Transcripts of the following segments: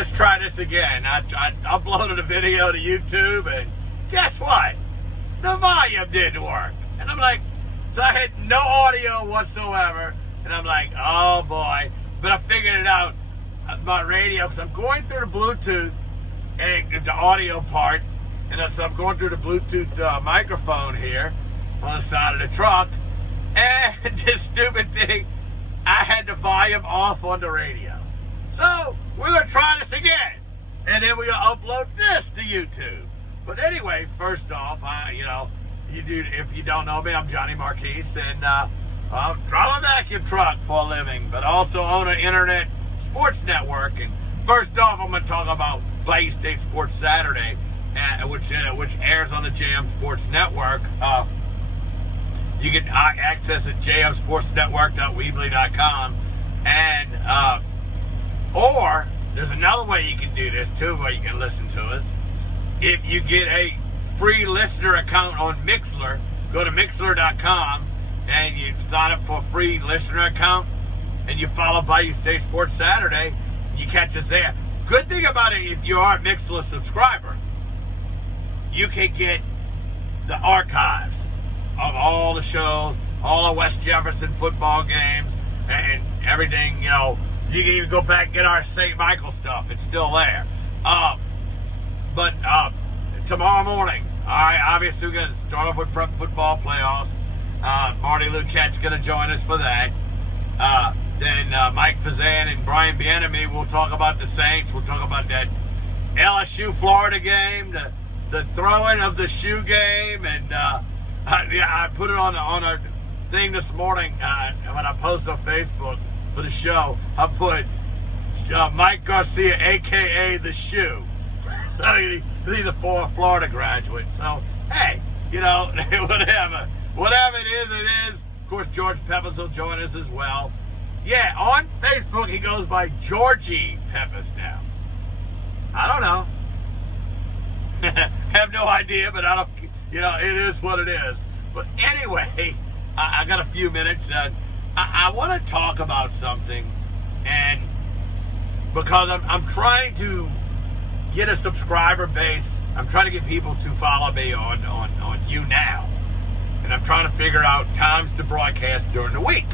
let's try this again. I uploaded a video to YouTube, and guess what? The volume didn't work. And I'm like, so I had no audio whatsoever, and I'm like, oh boy. But I figured it out about radio, because I'm going through the Bluetooth, and the audio part, and so I'm going through the Bluetooth microphone here on the side of the truck, and this stupid thing, I had the volume off on the radio. So we're going to try this again, and then we're going to upload this to YouTube. But anyway, first off, if you don't know me, I'm Johnny Marquise, and I drive a vacuum truck for a living, but also own an internet sports network. And first off, I'm going to talk about Bayou State Sports Saturday, which airs on the JM Sports Network. You can access it at jmsportsnetwork.weebly.com, and or there's another way you can do this too, where you can listen to us. If you get a free listener account on Mixlr, go to Mixlr.com and you sign up for a free listener account, and you follow Bayou State Sports Saturday. You catch us there. Good thing about it, if you are a Mixlr subscriber, you can get the archives of all the shows, all the West Jefferson football games, and everything. You can even go back and get our St. Michael stuff. It's still there. But tomorrow morning, all right, obviously we're going to start off with prep football playoffs. Marty Luquette's going to join us for that. Then Mike Fazan and Brian Bienemy will talk about the Saints. We'll talk about that LSU-Florida game, the throwing of the shoe game, and I put it on our thing this morning when I posted on Facebook for the show. I put Mike Garcia, a.k.a. The Shoe. So he's a Florida graduate. So, hey, whatever. Whatever it is, it is. Of course, George Peppers will join us as well. Yeah, on Facebook, he goes by Georgie Peppers now. I don't know. Have no idea, but I don't, it is what it is. But anyway, I got a few minutes. I want to talk about something, and because I'm trying to get a subscriber base, I'm trying to get people to follow me on YouNow, and I'm trying to figure out times to broadcast during the week.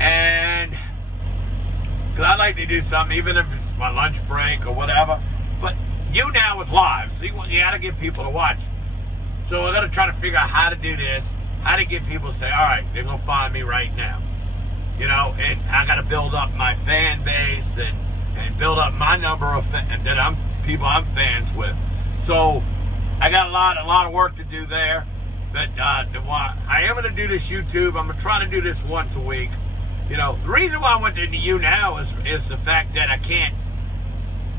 And because I'd like to do something, even if it's my lunch break or whatever, but YouNow is live, so you got to get people to watch. So I got to try to figure out how to do this, how to get people to say, all right, they're going to find me right now. And I got to build up my fan base and build up my number of people I'm fans with. So I got a lot of work to do there. But I am going to do this YouTube. I'm going to try to do this once a week. The reason why I went to YouNow is the fact that I can't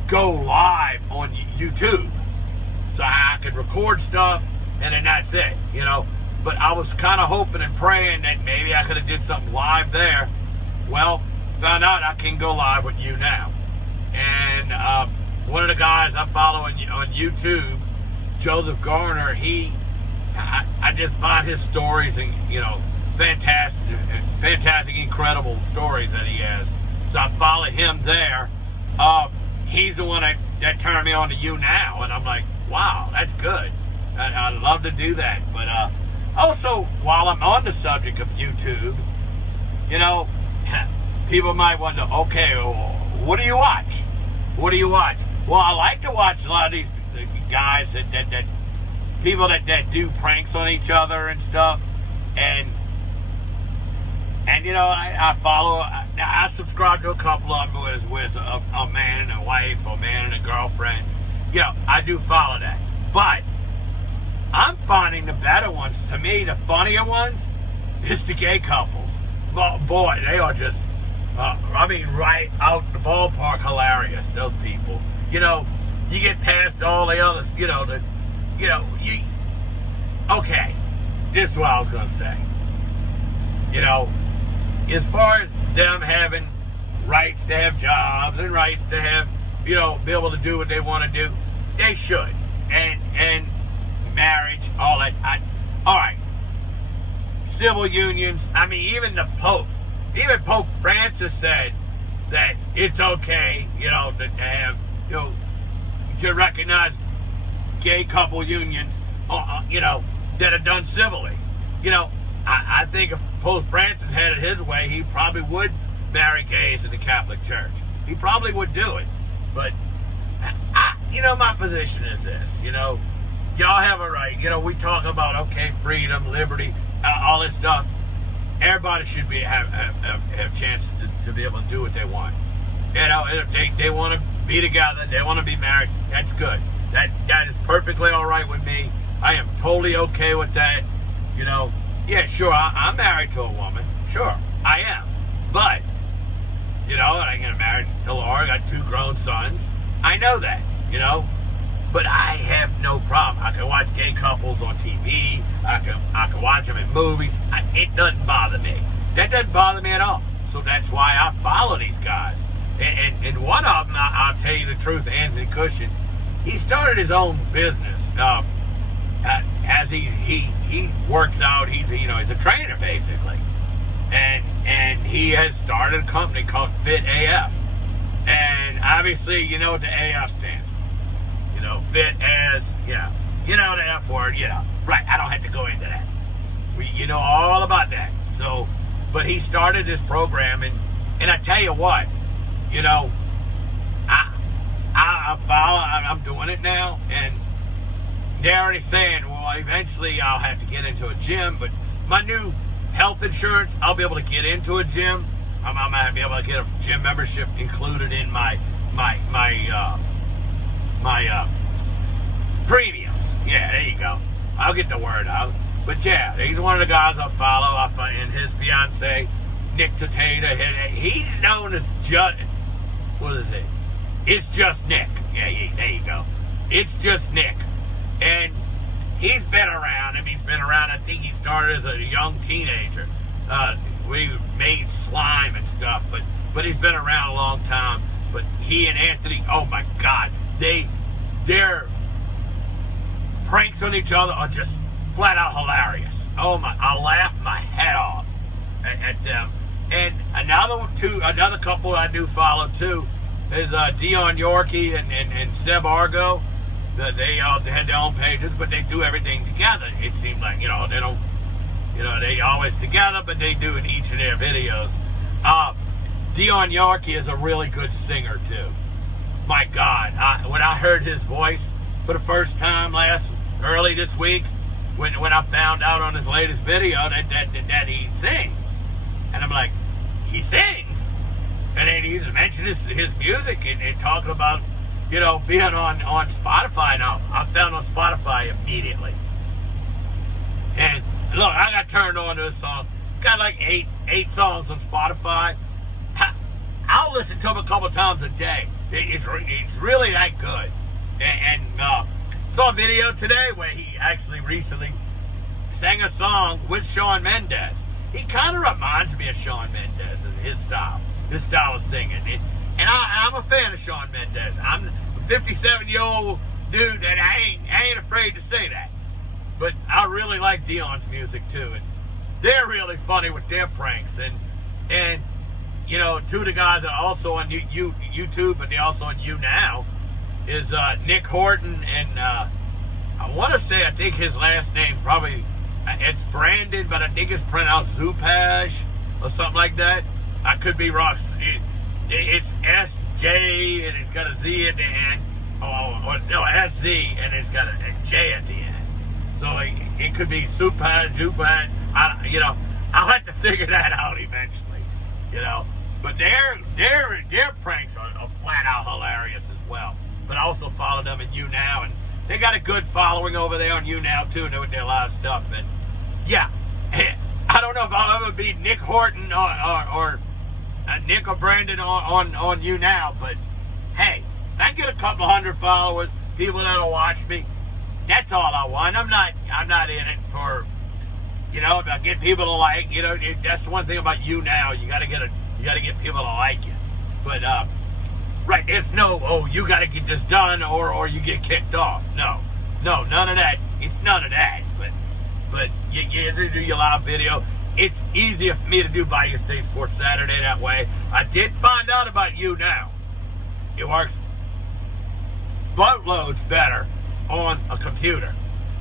go live on YouTube. So I could record stuff, and then that's it, But I was kind of hoping and praying that maybe I could have did something live there. Well, found out I can go live with YouNow. And one of the guys I follow on YouTube, Joseph Garner, I just find his stories and, fantastic, incredible stories that he has. So I follow him there. He's the one that turned me on to YouNow, and I'm like, wow, that's good. I'd love to do that. But also, while I'm on the subject of YouTube, people might wonder, okay, what do you watch? What do you watch? Well, I like to watch a lot of these guys that people that do pranks on each other and stuff, and I follow. I subscribe to a couple of them with a man and a wife, or a man and a girlfriend. I do follow that, but I'm finding the better ones. To me, the funnier ones is the gay couples. Well, boy, they are just, right out the ballpark hilarious, those people. You get past all the others, okay, this is what I was going to say. As far as them having rights to have jobs and rights to have, be able to do what they want to do, they should. And marriage, all that. All right. Civil unions. Even the Pope. Even Pope Francis said that it's okay, to have, to recognize gay couple unions, that are done civilly. I think if Pope Francis had it his way, he probably would marry gays in the Catholic Church. He probably would do it. But, my position is this, y'all have a right. We talk about, okay, freedom, liberty, all this stuff. Everybody should have chances to be able to do what they want. If they want to be together, they want to be married, that's good. That is perfectly all right with me. I am totally okay with that. Yeah, sure, I'm married to a woman. Sure, I am. But, I get married to Laura, I got 2 grown sons. I know that, But I have no problem. I can watch gay couples on TV. I can watch them in movies. It doesn't bother me. That doesn't bother me at all. So that's why I follow these guys. And one of them, I'll tell you the truth, Anthony Cushion, he started his own business. As he works out, he's a trainer basically, and he has started a company called Fit AF, and obviously you know what the AF stands for. Fit as the F word. Right. I don't have to go into that. We all about that. So, but he started this program, and I tell you what, I'm doing it now, and they're already saying, well, eventually I'll have to get into a gym, but my new health insurance, I'll be able to get into a gym. I'm going to be able to get a gym membership included in my premiums. Yeah, there you go. I'll get the word out. But yeah, he's one of the guys I follow, and his fiance, Nick Tatata, he's known as what is it? It's Just Nick. Yeah, there you go. It's Just Nick. And he's been around. He's been around. I think he started as a young teenager. We made slime and stuff, but he's been around a long time. But he and Anthony, oh my God, their pranks on each other are just flat out hilarious. Oh my, I laugh my head off at them. And another couple I do follow too is Dion Yorkie and Seb Argo. They had their own pages, but they do everything together. It seems like, they don't, they always together, but they do in each of their videos. Dion Yorkie is a really good singer too. My God, when I heard his voice for the first time early this week, when I found out on his latest video that he sings, and I'm like, he sings, and then he mentioned his music and talking about, being on Spotify now. I found on Spotify immediately. And look, I got turned on to this song. Got like eight songs on Spotify. I'll listen to them a couple times a day. It's really that good. And saw a video today where he actually recently sang a song with Shawn Mendes. He kind of reminds me of Shawn Mendes and his style of singing. And I'm a fan of Shawn Mendes. I'm a 57-year-old dude that I ain't afraid to say that. But I really like Dion's music too. And they're really funny with their pranks. And two of the guys that are also on YouTube, but they're also on YouNow, is Nick Horton and I want to say, I think his last name probably, it's Brandon, but I think it's pronounced Zupaj or something like that. I could be wrong. It's SJ and it's got a Z at the end. SZ and it's got a J at the end. So it could be Zupaj. I'll have to figure that out eventually. But their pranks are flat out hilarious as well. But I also follow them at YouNow, and they got a good following over there on YouNow too, with their live stuff. And yeah, I don't know if I'll ever be Nick Horton or Nick or Brandon on YouNow, but hey, if I get a couple hundred followers, people that'll watch me, that's all I want. I'm not in it for, if I get people to like, that's the one thing about YouNow. You gotta get people to like you. But right, there's no, you gotta get this done or you get kicked off. No, none of that. It's none of that. But you either do your live video. it's easier for me to do Bayou State Sports Saturday that way. I did find out about YouNow. It works boatloads better on a computer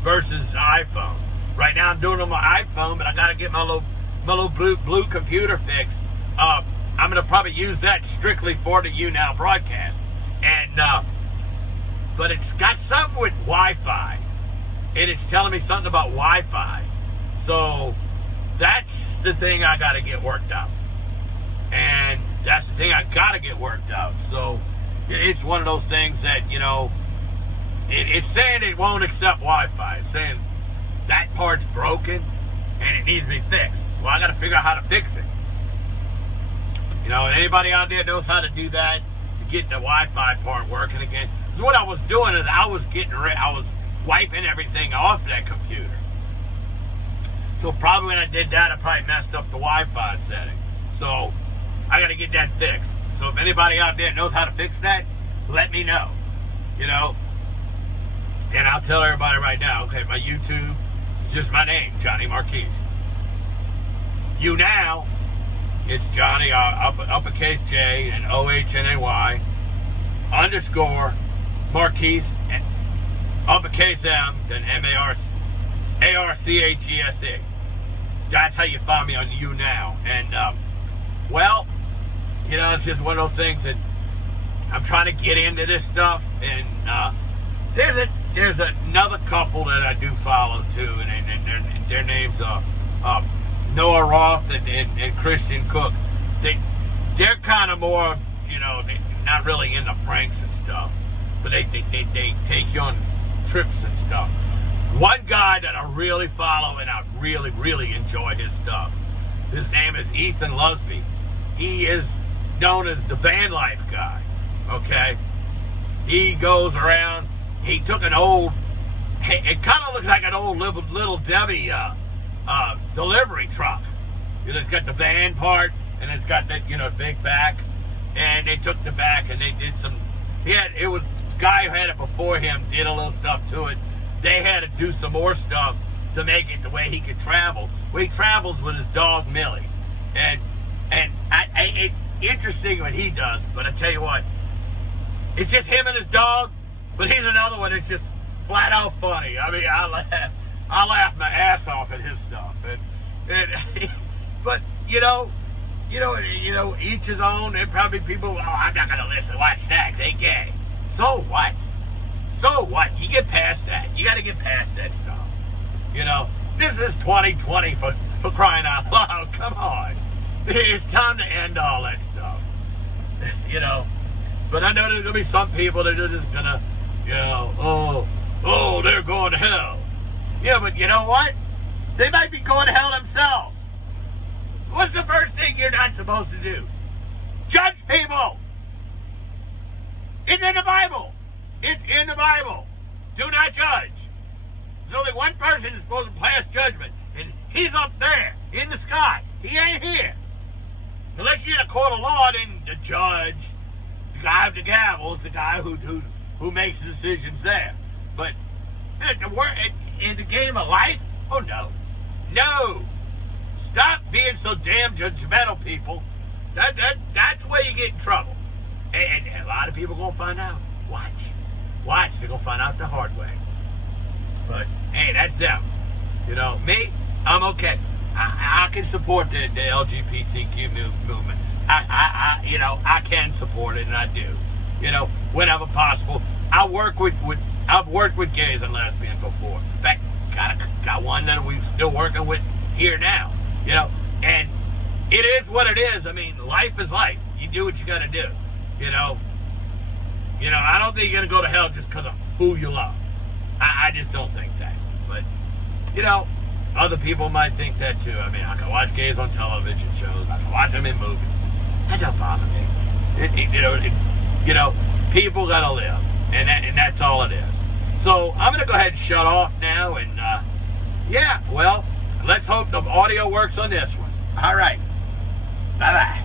versus an iPhone. Right now I'm doing it on my iPhone, but I got to get my little blue computer fixed. I'm going to probably use that strictly for the YouNow broadcast. And but it's got something with Wi-Fi, and it's telling me something about Wi-Fi. So that's the thing I got to get worked out, and that's the thing I got to get worked out. So it's one of those things that, you know, it's saying it won't accept Wi-Fi. It's saying that part's broken and it needs to be fixed. Well, I got to figure out how to fix it. You know, anybody out there knows how to do that to get the Wi-Fi part working again? Because what I was doing is I was wiping everything off that computer. So probably when I did that, I probably messed up the Wi-Fi setting. So I got to get that fixed. So if anybody out there knows how to fix that, let me know. You know, and I'll tell everybody right now. Okay, my YouTube is just my name, Johnny Marquise. YouNow, it's Johnny uppercase J and OHNAY _ Marquise uppercase M then MARCHESE. That's how you find me on YouNow. And well, you know, it's just one of those things that I'm trying to get into this stuff. And there's another couple that I do follow too, and their names are Noah Roth and Christian Cook. They're kind of more, you know, not really into pranks and stuff, but they take you on trips and stuff. One guy that I really follow and I really, really enjoy his stuff, his name is Ethan Lusby. He is known as the van life guy, okay? He goes around, he took an old, it kind of looks like an old Little Debbie delivery truck. You know, it's got the van part, and it's got that, you know, big back, and they took the back and they did some, it was, the guy who had it before him did a little stuff to it. They had to do some more stuff to make it the way he could travel. Well, he travels with his dog Millie, and it's interesting what he does. But I tell you what, it's just him and his dog. But he's another one that's just flat out funny. I mean, I laugh my ass off at his stuff. But you know, each his own. And probably people, oh, I'm not gonna listen. Watch that? They gay. So what? So what? You get past that. You got to get past that stuff. You know, this is 2020 for crying out loud. Come on. It's time to end all that stuff. You know, but I know there's going to be some people that are just going to, you know, oh, they're going to hell. Yeah, but you know what? They might be going to hell themselves. What's the first thing you're not supposed to do? Judge people. It's in the Bible. It's in the Bible. Do not judge. There's only one person who's supposed to pass judgment, and he's up there in the sky. He ain't here. Unless you're in a court of law, then the judge, the guy with the gavel, is the guy who makes the decisions there. But in the game of life, oh no. No. Stop being so damn judgmental, people. That's where you get in trouble. And a lot of people are going to find out. Watch, they're going to find out the hard way. But, hey, that's them. You know, me, I'm okay. I can support the LGBTQ movement. I can support it, and I do. You know, whenever possible. I've worked with gays and lesbians before. In fact, got one that we're still working with here now. You know, and it is what it is. I mean, life is life. You do what you got to do. You know, I don't think you're going to go to hell just because of who you love. I just don't think that. But, you know, other people might think that too. I mean, I can watch gays on television shows. I can watch them in movies. That don't bother me. You know, people got to live. And that's all it is. So, I'm going to go ahead and shut off now. And, yeah, well, let's hope the audio works on this one. All right. Bye-bye.